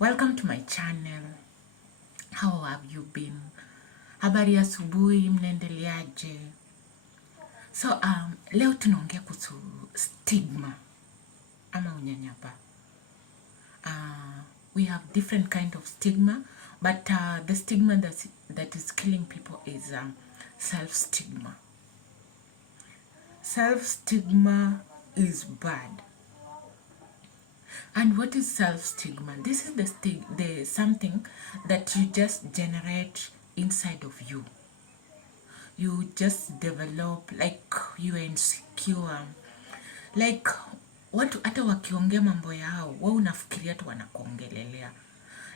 Welcome to my channel. How have you been? Habari ya asubuhi, mnaendeleaje? So leo tunaongea kuhusu stigma ama unyanyapaa. We have different kind of stigma, but the stigma that is killing people is self-stigma. Self-stigma is bad. And what is self-stigma? This is the something that you just generate inside of you. You just develop like you are insecure. Like watu hata wakiongea mambo yao, wewe unafikiria tu wanakuongelelea.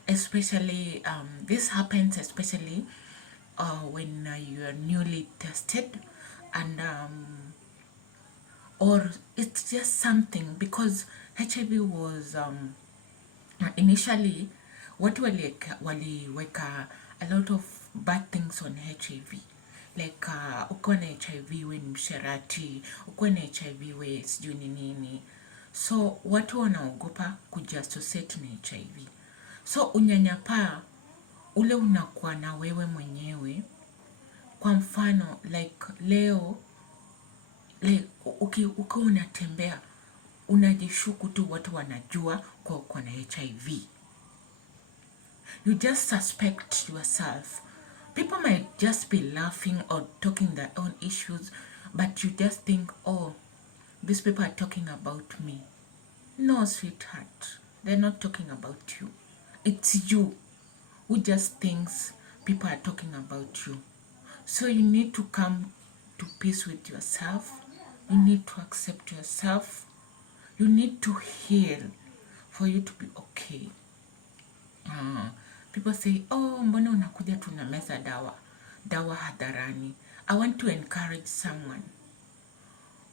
Especially this happens especially when you are newly tested and or it's just something because HIV was initially watu waliweka a lot of bad things on HIV, like ukiwa na HIV we ni msherati, ukiwa na HIV we sijui ni nini, so watu wanaogopa kujiassociate na HIV. So unyanyapaa ule unakuwa na wewe mwenyewe. Kwa mfano like leo like ukiwa unatembea unajishuku tu watu wanajua kwa uko na HIV. You just suspect yourself. People might just be laughing or talking their own issues, but you just think, oh, these people are talking about me. No, sweetheart, they're not talking about you. It's you who just thinks people are talking about you. So you need to come to peace with yourself. You need to accept yourself. You need to heal for you to be okay. People say, oh, mbona unakuja tunameza dawa hadharani. I want to encourage someone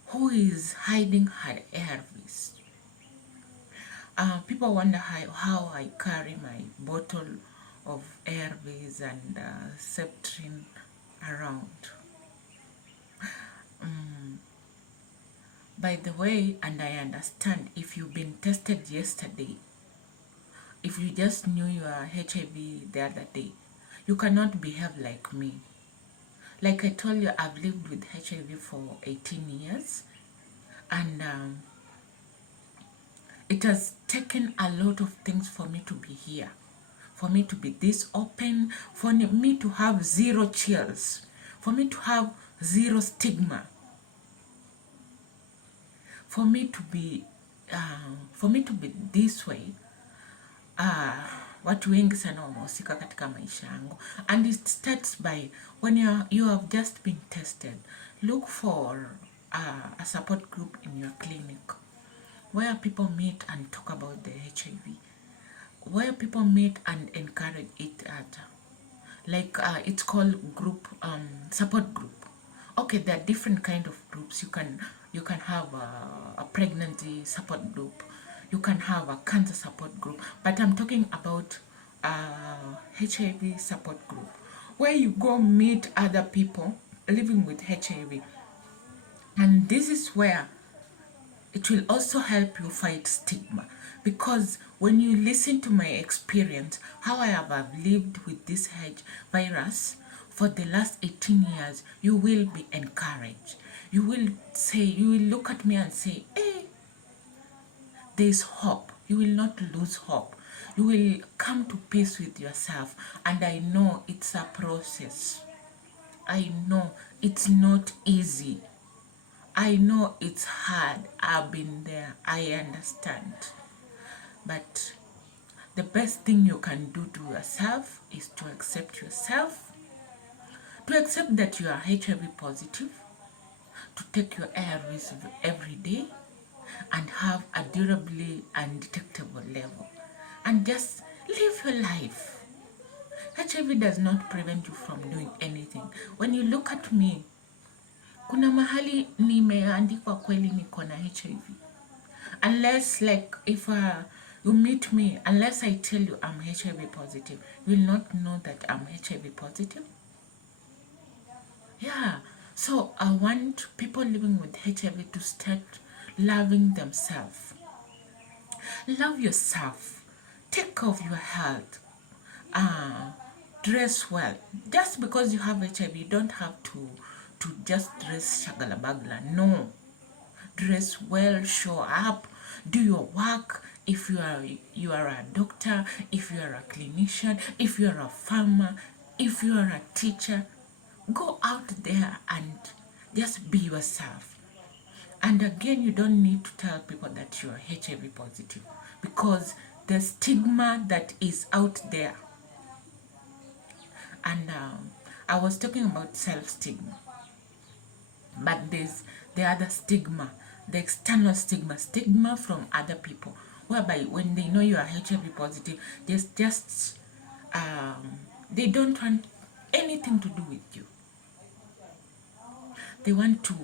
who is hiding her ARVs. People wonder how I carry my bottle of ARVs and Septrin around. By the way, and I understand if you've been tested yesterday, if you just knew you are HIV the other day, you cannot behave like me. Like I told you, I've lived with HIV for 18 years and it has taken a lot of things for me to be here, for me to be this open, for me to have zero chills, for me to have zero stigma, for me to be this way. Watu wengi sana wamehusika katika maisha yangu, and it starts by when you have just been tested. Look for a support group in your clinic where people meet and talk about the HIV, where people meet and encourage each other. Like it's called group support group. Okay, there are different kind of groups. You can have a pregnancy support group, you can have a cancer support group, but I'm talking about HIV support group where you go meet other people living with HIV. And this is where it will also help you fight stigma, because when you listen to my experience, how I have lived with this virus for the last 18 years, you will be encouraged. You will look at me and say, hey, there's hope. You will not lose hope. You will come to peace with yourself. And I know it's a process. I know it's not easy. I know it's hard. I've been there. I understand. But the best thing you can do to yourself is to accept yourself, to accept that you are HIV positive, to take your ARVs every day, and have a durably undetectable level, and just live your life. HIV does not prevent you from doing anything. When you look at me, kuna mahali nimeandikwa kweli niko na HIV. Unless like if you meet me, unless I tell you I'm HIV positive, you will not know that I'm HIV positive. Yeah, so I want people living with HIV to start loving themselves. Love yourself. take care of your health. Dress well. Just because you have HIV, you don't have to just dress shagalabagla. No, dress well, show up, do your work. If you are a doctor, if you are a clinician, if you are a farmer, if you are a teacher, go out there and just be yourself. And again, you don't need to tell people that you are HIV positive, because the stigma that is out there. And I was talking about self-stigma, but there's the other stigma, the external stigma from other people, whereby when they know you are HIV positive, they don't want anything to do with you. They want to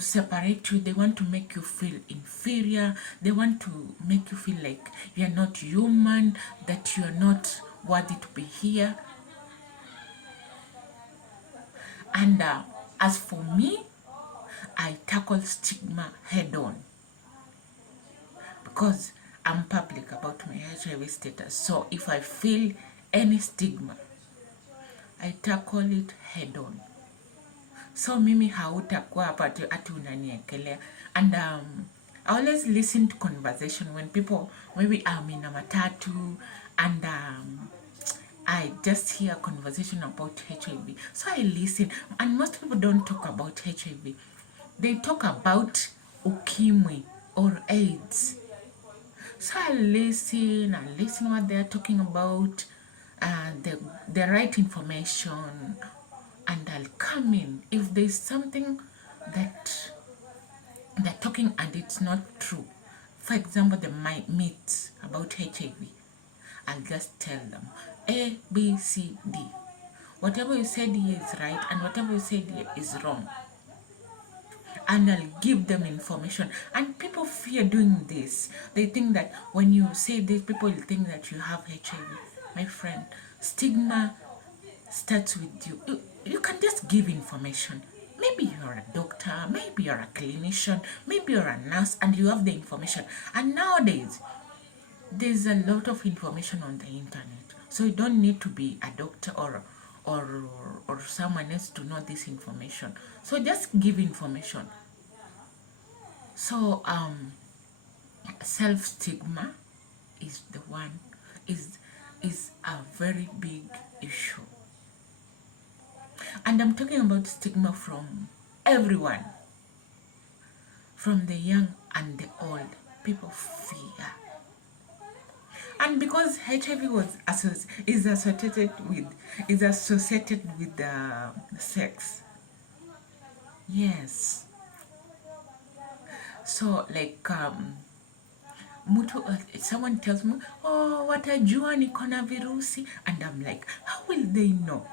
separate you. They want to make you feel inferior. They want to make you feel like you're not human, that you're not worthy to be here. And as for me, I tackle stigma head on, because I'm public about my HIV status. So if I feel any stigma, I tackle it head on. So mimi hautakuwa hapa ati unaniekelea. And I always listen to conversation when people, maybe I'm in a matatu and I just hear a conversation about HIV. So I listen, and most people don't talk about HIV. They talk about ukimwi or AIDS. So I listen what they're talking about, the right information, and I'll come in. If there's something that they're talking and it's not true, for example, the myths about HIV, I'll just tell them A, B, C, D. Whatever you said here is right, and whatever you said here is wrong. And I'll give them information. And people fear doing this. They think that when you say this, people will think that you have HIV. My friend, stigma starts with you. You can just give information. Maybe you're a doctor, maybe you're a clinician, maybe you're a nurse, and you have the information. And nowadays, there's a lot of information on the internet. So you don't need to be a doctor or someone else to know this information. So just give information. So self-stigma is the one, is a very big issue. And I'm talking about stigma from everyone, from the young and the old. People fear. And because HIV is associated with sex. Yes. So like someone tells me, oh, watajua niko na virusi, and I'm like, how will they know?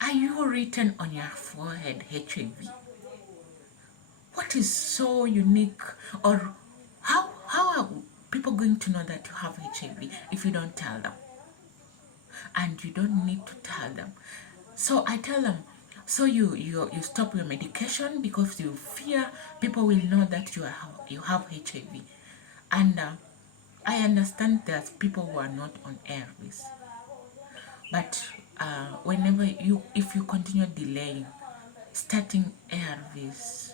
Are you written on your forehead HIV? What is so unique? Or how are people going to know that you have HIV if you don't tell them? And you don't need to tell them. So I tell them, so you stop your medication because you fear people will know that you have HIV. And I understand there's people who are not on ARVs. But if you continue delaying starting ARVs,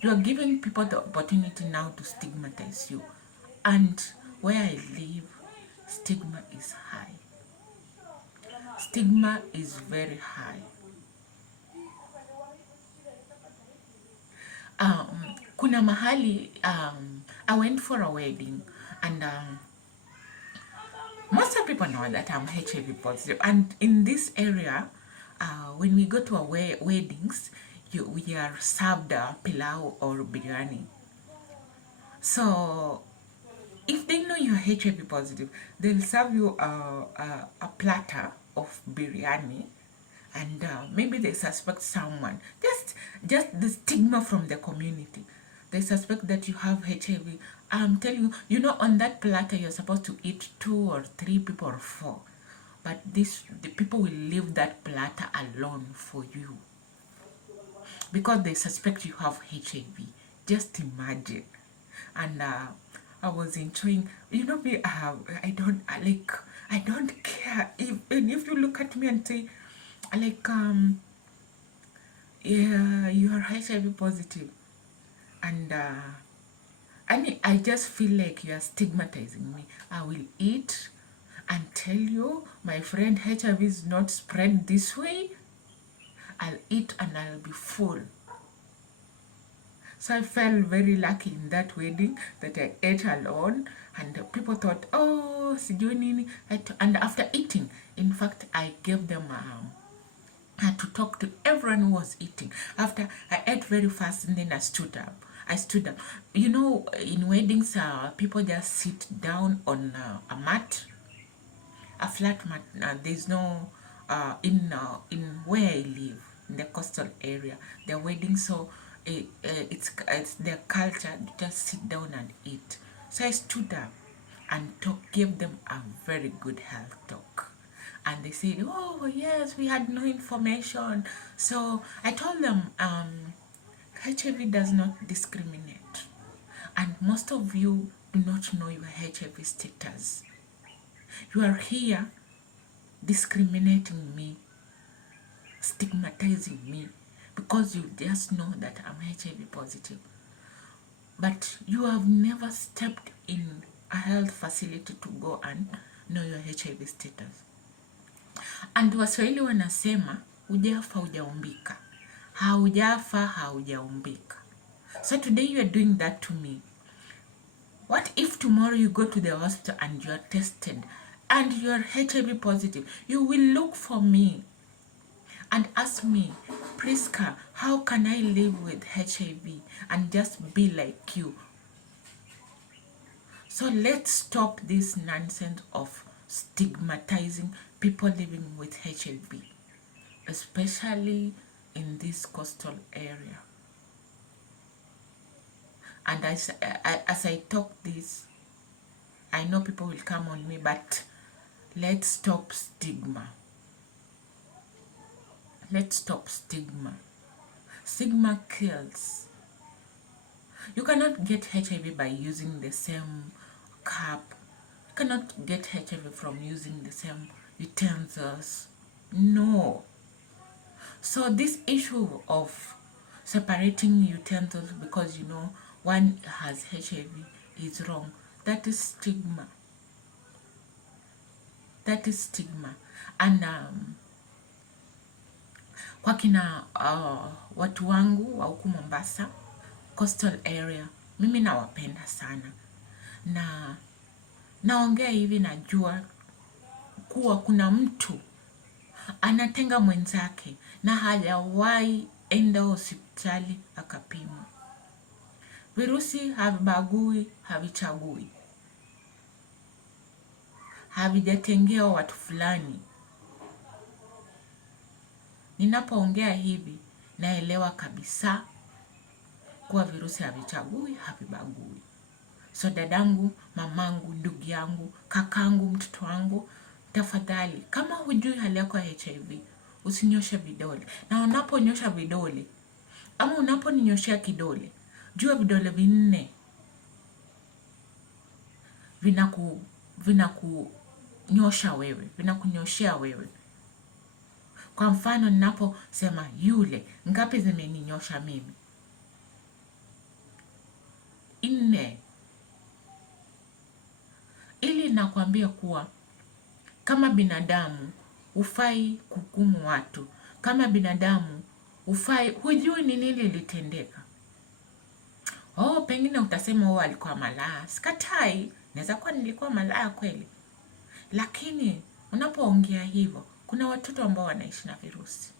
you are giving people the opportunity now to stigmatize you. And where I live, stigma is high. Stigma is very high. Kuna mahali, I went for a wedding, and most of people know that I'm HIV positive. And in this area, when we go to our weddings, we are served pilau or biryani. So if they know you're HIV positive, they'll serve you a platter of biryani, and maybe they suspect someone. Just the stigma from the community. They suspect that you have HIV. I'm telling you, on that platter you're supposed to eat 2 or 3 people or 4. But the people will leave that platter alone for you, because they suspect you have HIV. Just imagine. And I was enjoying, you know me, I don't care even if you look at me and say, like, yeah, you are HIV positive, and I just feel like you are stigmatizing me. I will eat and tell you, my friend, HIV is not spread this way. I'll eat and I'll be full. So I felt very lucky in that wedding that I ate alone, and people thought, oh, sijui nini. And after eating, in fact, I gave them I had to talk to everyone who was eating. After I ate very fast, and then I stood up. You know, in weddings, people just sit down on a mat, a flat mat. There's no in where I live, in the coastal area, the weddings, so it's their culture to just sit down and eat. So I stood up and gave them a very good health talk. And they said, oh yes, we had no information. So I told them, HIV does not discriminate, and most of you do not know your HIV status. You are here discriminating me, stigmatizing me, because you just know that I'm HIV positive. But you have never stepped in a health facility to go and know your HIV status. And Waswahili wanasema, hujafa hujaumbika. Haujafa haujaumbika. So today you are doing that to me. What if tomorrow you go to the hospital and you are tested and you are HIV positive? You will look for me and ask me, Priska, how can I live with HIV and just be like you? So let's stop this nonsense of stigmatizing people living with HIV, especially in this coastal area. And as I talk this, I know people will come on me, but let's stop stigma. Let's stop stigma. Stigma kills. You cannot get HIV by using the same cup. You cannot get HIV from using the same utensils. No. So this issue of separating utensils because, you know, one has HIV is wrong. That is stigma. That is stigma. And kwa kina watu wangu wa huku Mombasa, coastal area, mimi nawapenda sana. Na naongea hivi, najua kuwa kuna mtu anatenga mwenzake na hajawahi enda hospitali akapimwa. Virusi havibagui, havichagui, havijatengea watu fulani. Ninapoongea hivi, naelewa kabisa kuwa virusi havichagui, havibagui. So dadangu, mamangu, ndugu yangu, kakangu, mtoto wangu, tafadhali, kama hujui hali yako ya HIV, usinyoshe vidole. Na unaponyosha vidole, ama unaponinyoshea kidole, jua vidole vinne vinakunyosha wewe, vinakunyoshea wewe. Kwa mfano, ninaposema yule, ngapi zimeninyosha mimi? 4. Ili nakwambia kuwa kama binadamu hufai kuhukumu watu. Kama binadamu hufai, hujui ni nini litendeka. Oh, pengine utasema alikuwa malaya. Sikatai, naweza kuwa nilikuwa malaya kweli. Lakini unapoongea hivyo, kuna watoto ambao wanaishi na virusi.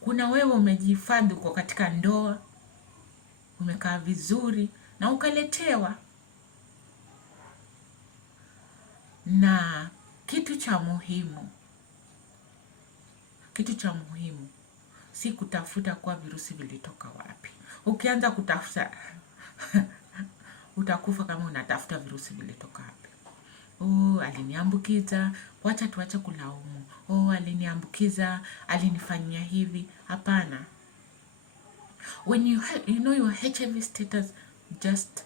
Kuna wewe umejihifadhi, uko katika ndoa, umekaa vizuri na ukaletewa. Na kitu cha muhimu si kutafuta kwa virusi vilitoka wapi. Ukianza kutafuta utakufa kama unatafuta virusi vilitoka wapi. Oh, aliniambukiza, tuache kulaumu. Oh, aliniambukiza, alinifanyia hivi. Hapana. When you know your HIV status, just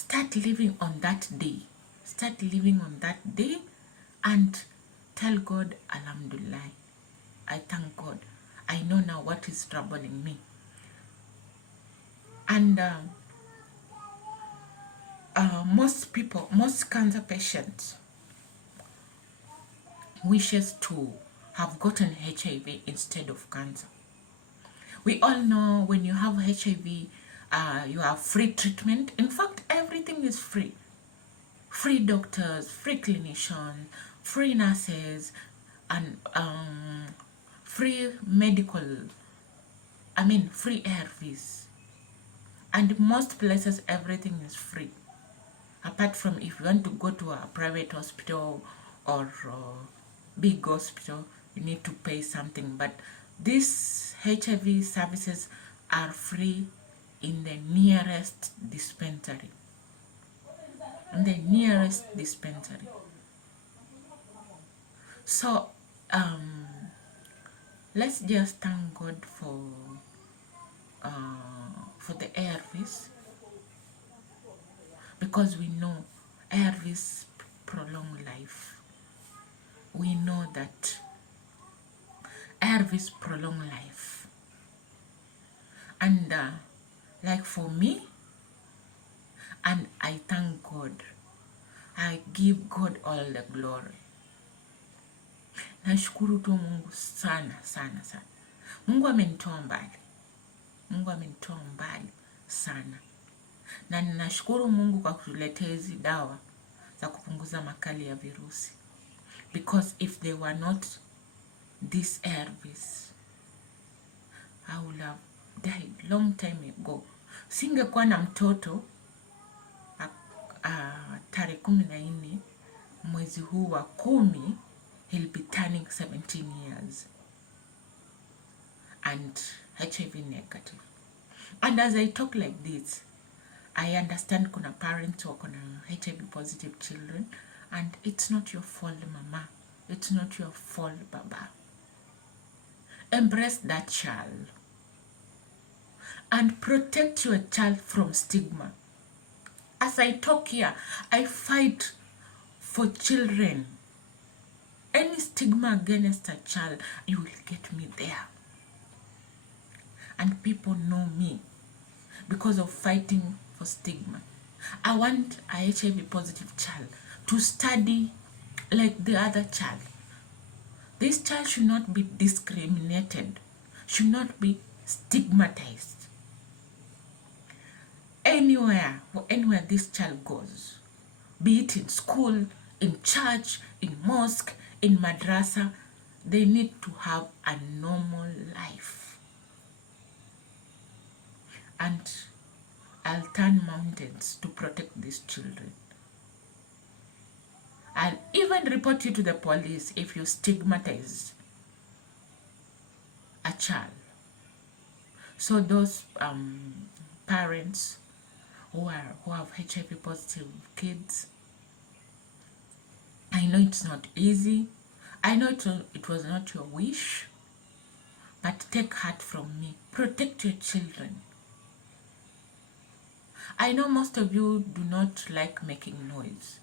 Start living on that day. Start living on that day and tell God, Alhamdulillah, I thank God. I know now what is troubling me. And most cancer patients wishes to have gotten HIV instead of cancer. We all know when you have HIV, you have free treatment. In fact, everything is free. Free doctors, free clinicians, free nurses, and free medical, free ARVs. And most places, everything is free. Apart from if you want to go to a private hospital or big hospital, you need to pay something. But these HIV services are free in the nearest dispensary. In the nearest dispensary. So let's just thank God for the ARVs, because we know ARVs prolong life. We know that ARVs prolong life. And like for me, and I thank God, I give God all the glory. Nashukuru tu Mungu sana sana sana. Mungu amenitoa mbali. Mungu amenitoa mbali sana. Na ninashukuru Mungu kwa kutuletea hizi dawa za kupunguza makali ya virusi. Because if they were not these ARVs, I would have died long time ago. Singekuwa na mtoto tarehe 14 mwezi huu wa 10, he'll be turning 17 years and HIV negative. And as I talk like this, I understand kuna parents who are HIV positive children, and it's not your fault, mama. It's not your fault, baba. Embrace that child and protect your child from stigma. As I talk here, I fight for children. Any stigma against a child, you will get me there. And people know me because of fighting for stigma. I want a HIV positive child to study like the other child. This child should not be discriminated, should not be stigmatized. Anywhere this child goes, be it in school, in church, in mosque, in madrasa, they need to have a normal life. And I'll turn mountains to protect these children. I'll even report you to the police if you stigmatize a child. So those parents who have HIV positive kids, I know it's not easy. I know it was not your wish, but take heart from me. Protect your children. I know most of you do not like making noise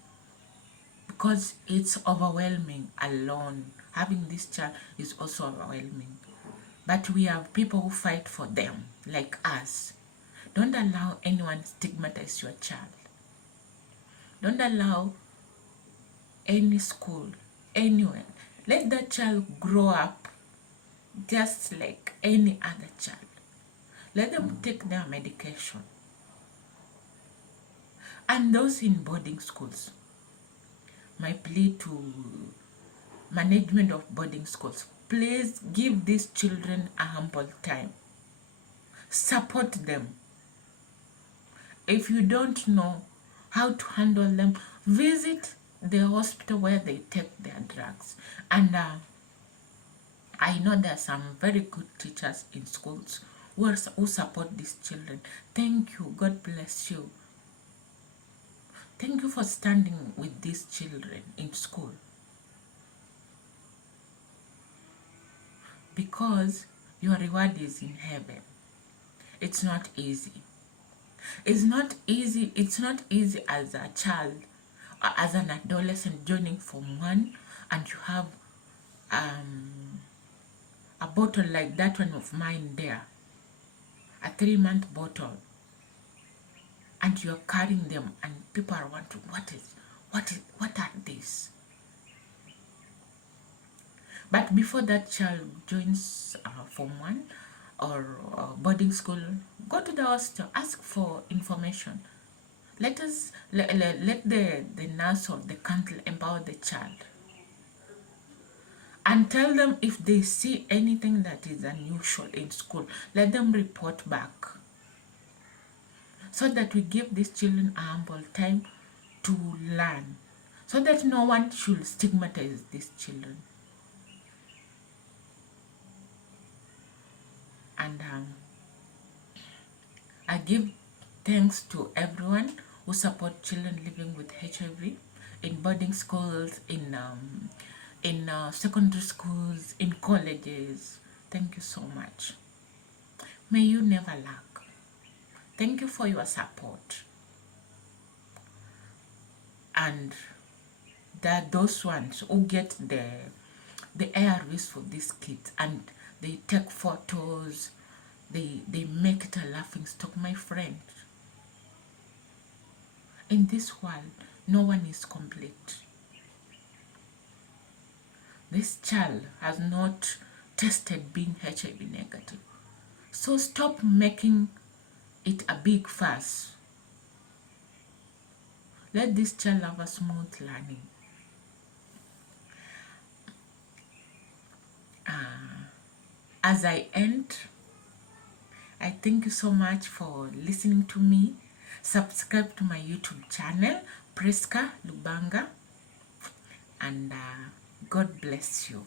because it's overwhelming alone. Having this child is also overwhelming. But we have people who fight for them, like us. Don't allow anyone stigmatize your child. Don't allow any school, anywhere. Let that child grow up just like any other child. Let them take their medication. And those in boarding schools, my plea to management of boarding schools, please give these children a humble time. Support them. If you don't know how to handle them, visit the hospital where they take their drugs. And I know there are some very good teachers in schools who support these children. Thank you. God bless you. Thank you for standing with these children in school. Because your reward is in heaven. It's not easy. It's not easy. It's not easy as a child, as an adolescent joining Form 1, and you have a bottle like that one of mine there, a 3-month bottle, and you're carrying them, and people are wondering, what are these? But before that child joins Form 1 or boarding school, go to the hostel, ask for information. Let the nurse or the counselor empower the child and tell them if they see anything that is unusual in school. Let them report back, so that we give these children ample time to learn, so that no one should stigmatize these children. And I give thanks to everyone who support children living with HIV in boarding schools, in secondary schools, in colleges. Thank you so much. May you never lack. Thank you for your support. And there are those ones who get the ARVs for these kids, and they take photos, they make it a laughing stock. My friend, in this world, no one is complete. This child has not tested being HIV negative. So stop making it a big fuss. Let this child have a smooth learning. As I end, I thank you so much for listening to me. Subscribe to my YouTube channel, Priska Lubanga, and God bless you.